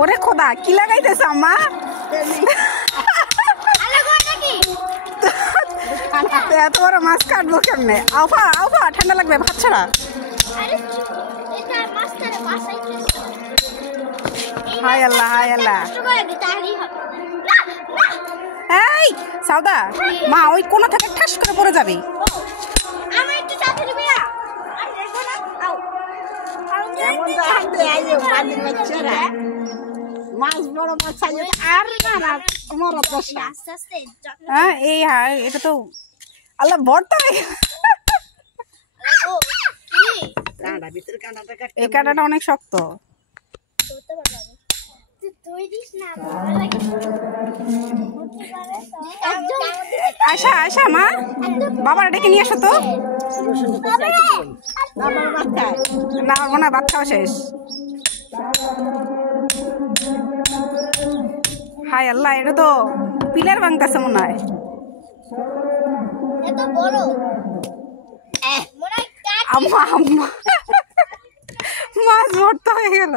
ওরে খোদা কি লাগাইতেছ আম্মা? এত বড় মাছ কাটবো কেমনে? আউফা আউফা ঠান্ডা লাগবে ভাত ছাড়া। হায় আল্লাহ হায় আল্লাহ। এই সাউদা মা ওই কোন থেকে ঠাস করে পড়ে যাবে। এই হ্যাঁ এটা তো আল্লাহ ভর্তা। এই কাঁটাটা অনেক শক্ত। আয়শা আয়শা মা বাবার ডেকে নিয়ে আসো তো। না মনে হয় ভাত খাওয়া শেষ। হায় আল্লাহ এটা তো পিলার ভাঙতেছে মনে হয়। আম্মা আম্মা মাছ ভর্তা হয়ে গেল।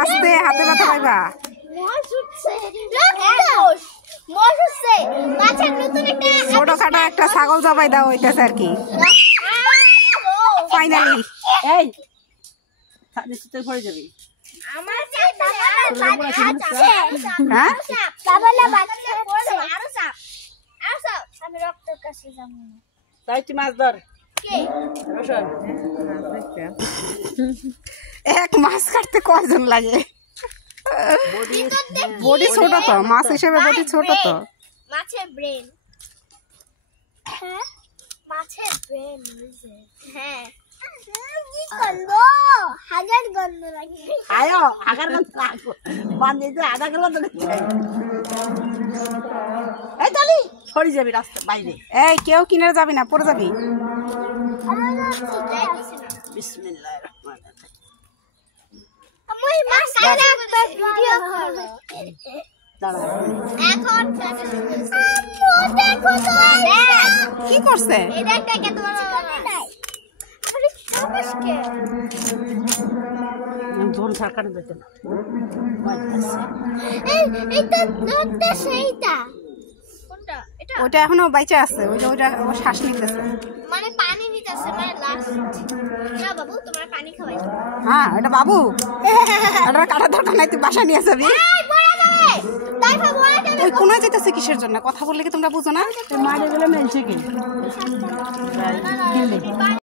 আস্তে হাতে ব্যথা পাইবা। ছোটখাটো একটা ছাগল জবাই দেওয়া হইতেছে আর কি ফাইনালি। এই পড়ে যাবি। এক মাছ কাটতে কয়জন লাগে? বডি ছোট তো মাছ হিসেবে বডি ছোট তো। মাছের ব্রেন। হ্যাঁ মাছের ব্রেন। হ্যাঁ গন্ধ হাজার গন্ধ লাগে। আয়ো আগার গন্ধ লাগো বান্দে তো আধা কিলো তো এই তালি সরি যাবি রাস্তা বাইরে। এই কেউ কিনারে যাবি না পড়ে যাবি। বিসমিল্লাহির রহমানির রহিম। আমি মাছটা ভিডিও করব। এখন দেখো তো কি করছে? এটা একটা কত বড় নাই। আরে চামচকে জোন সরকার দিতে না। এইটা দত্তা সেইটা কোনটা? এটা ওটা এখনো বাইচা আছে। ওটা শ্বাস নিতেছে মানে পানি নিতেছে মানে লাস্ট। না বাবু তোমার পানি খাওয়াইছো। হ্যাঁ এটা বাবু এটা কাটা দরকার নাই তুই বাসা নিয়ে যাবি। ওই কোনায় যেতেছে কিসের জন্য? কথা বললে কি তোমরা বুঝো না? মারে গেলে মেলছে কি